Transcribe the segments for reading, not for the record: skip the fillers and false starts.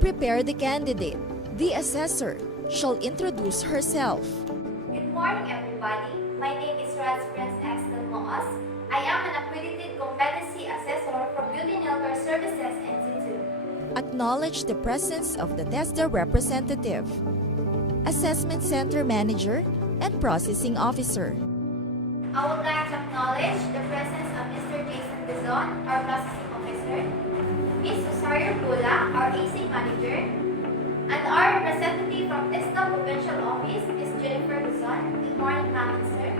Prepare the candidate. The assessor shall introduce herself. Good morning, everybody. My name is Rads Dalimoos. I am an accredited competency assessor from BTLED Services Institute. Acknowledge the presence of the TESDA representative, assessment center manager, and processing officer. I would like to acknowledge the presence of Mr. Jason Dizon, our processing officer, Ms. Rosario Bula, our AC manager, and our representative from TESDA Provincial Office, Ms. Jennifer Dizon. Good morning, ma'am and sir.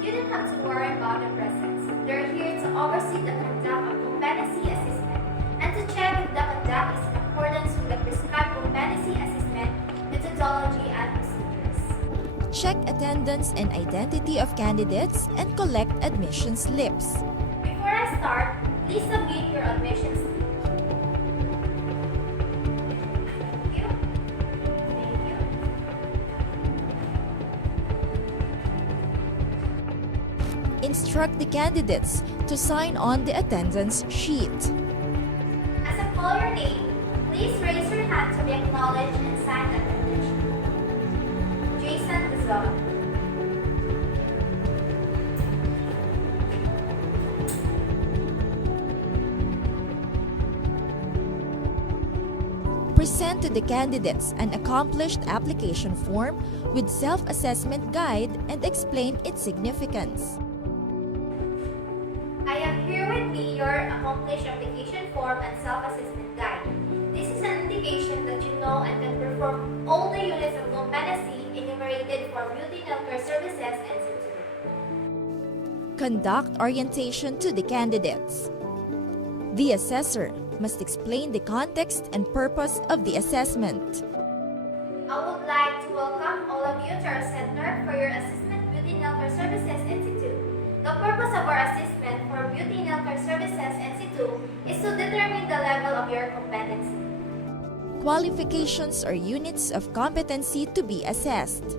You don't have to worry about their presence. They're here to oversee the conduct of competency assessment and to check if the conduct is in accordance with the prescribed competency assessment methodology and procedures. Check attendance and identity of candidates and collect admission slips. Before I start, please submit your admission slip. Thank you. Thank you. Instruct the candidates to sign on the attendance sheet. As I call your name, please raise your hand to be acknowledged and sign the attendance sheet. Jason Dizon. Present to the candidates an accomplished application form with self-assessment guide and explain its significance. I have here with me your accomplished application form and self-assessment guide. This is an indication that you know and can perform all the units of competency enumerated for BTLED Services Institute. Conduct orientation to the candidates. The assessor must explain the context and purpose of the assessment. I would like to welcome all of you to our Center for your Assessment BTLED Services Institute. The purpose of our assessment for BTLED Services Institute is to determine the level of your competency. Qualifications or units of competency to be assessed.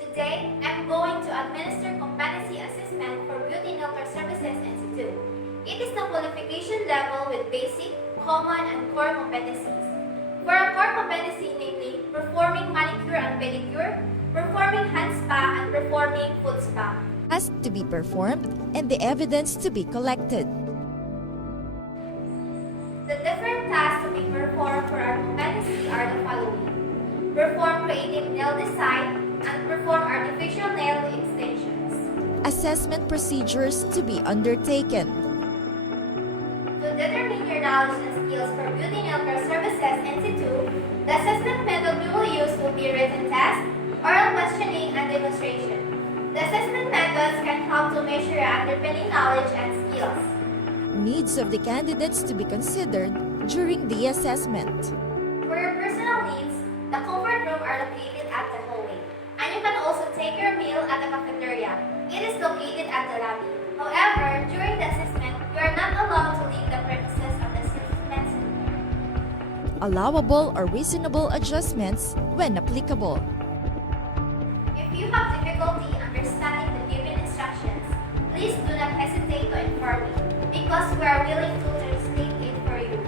Today, I'm going to administer competency assessment for BTLED Services Institute. It is the qualification level with basic, common, and core competencies. For a core competency, namely performing manicure and pedicure, performing hand spa, and performing foot spa, Has to be performed and the evidence to be collected. the different tasks to be performed for our competency are the following: perform creative nail design and perform artificial nail extensions. Assessment procedures to be undertaken. To determine your knowledge and skills for BTLED Services Institute, the assessment method we will use will be written test, oral questioning, and demonstration. The assessment methods can help to measure your underpinning knowledge and skills. Needs of the candidates to be considered during the assessment. For your personal needs, the comfort room are located at the hallway, and you can also take your meal at the cafeteria. It is located at the lobby. However, during the assessment, you are not allowed to leave the premises of the assessment center. Allowable or reasonable adjustments when applicable. If you have difficulty understanding the given instructions, please do not hesitate to inform me, because we are willing to translate it for you.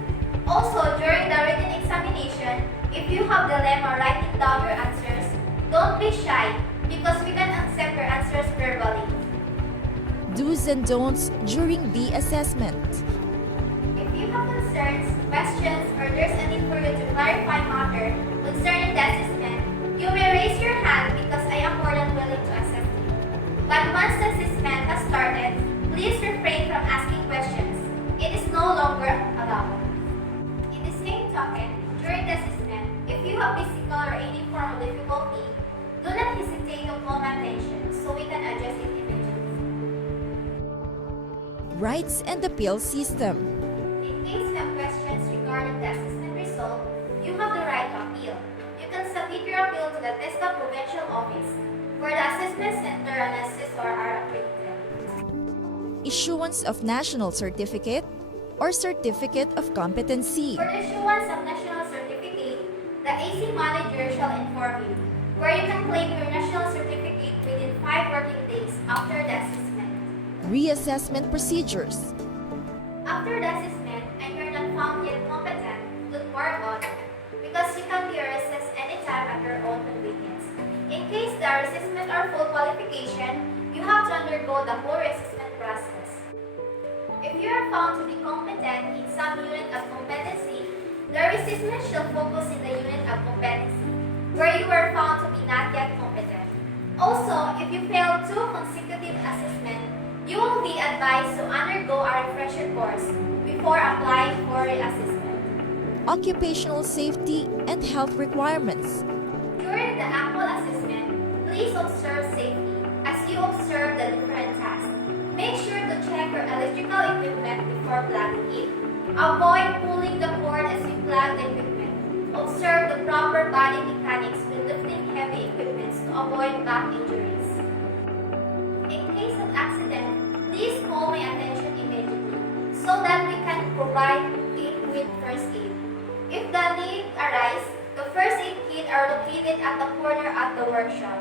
Also, during the written examination, if you have dilemma writing down your answers, don't be shy, because we can accept your answers verbally. Do's and don'ts during the assessment. If you have concerns, questions, or there's a need for you to clarify matter concerning the assessment, you may raise your hand because I am more than willing to assist you. But once the assessment has started, please refrain from asking questions. It is no longer allowed. In the same token, during the assessment, if you have physical or any form of difficulty, do not hesitate to call my attention so we can address it immediately. Rights and appeal system. In case you have questions regarding the assessment result, you have the right to appeal. You can submit your appeal to the TESDA Provincial Office, where the assessment center and assessor are accredited. Issuance of national certificate or certificate of competency. For the issuance of national certificate, the AC manager shall inform you, where you can claim your national certificate within 5 working days after the assessment. Reassessment procedures. After the assessment and you're not found yet competent, don't worry about it because you can be reassessed anytime at your own convenience. In case the reassessment or full qualification, you have to undergo the whole reassessment process. If you are found to be competent in some unit of competency, the reassessment shall focus in the unit of competency, where you were found to be not yet competent. Also, if you fail 2 consecutive assessments, you will be advised to undergo a refresher course before applying for reassessment. Occupational safety and health requirements. During the actual assessment, please observe safety as you observe the different tasks. Make sure to check your electrical equipment before plugging it. Avoid pulling the cord as you plug the equipment. Observe the proper body mechanics when lifting heavy equipment to avoid back injuries. In case of accident, please call my attention immediately so that we can provide it with first aid. If the need arises, the first aid kit are located at the corner of the workshop.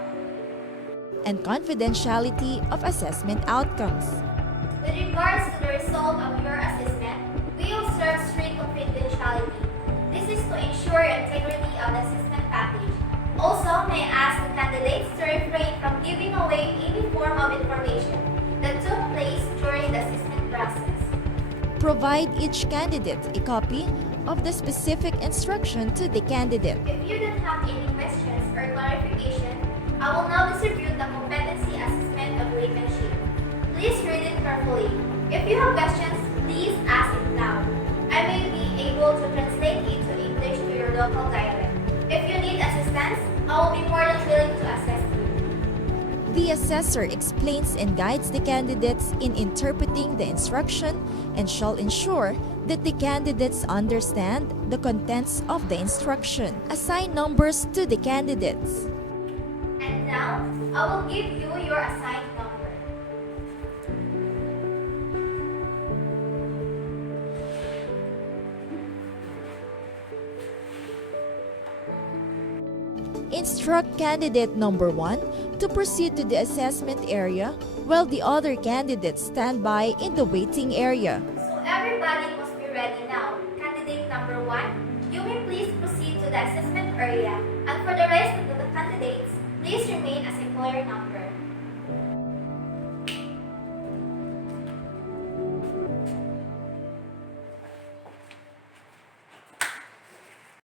And confidentiality of assessment outcomes. With regards to the result of your assessment, we observe strict confidentiality. This is to ensure integrity of the assessment package. Also, may I ask the candidates to refrain from giving away any form of information that took place during the assessment process. Provide each candidate a copy of the specific instruction to the candidate. If you don't have any questions or clarification, I will now distribute the competency assessment evaluation sheet. Please read it carefully. If you have questions, please ask it now. I may be able to translate it to English to your local dialect. If you need assistance, I will be more than willing to assist you. The assessor explains and guides the candidates in interpreting the instruction and shall ensure that the candidates understand the contents of the instruction. Assign numbers to the candidates. And now, I will give you your assigned number. Instruct candidate number 1 to proceed to the assessment area while the other candidates stand by in the waiting area. So everybody must be ready now. Candidate number 1, you may please proceed to the assessment area. And for the rest of the candidates, please remain as employer number.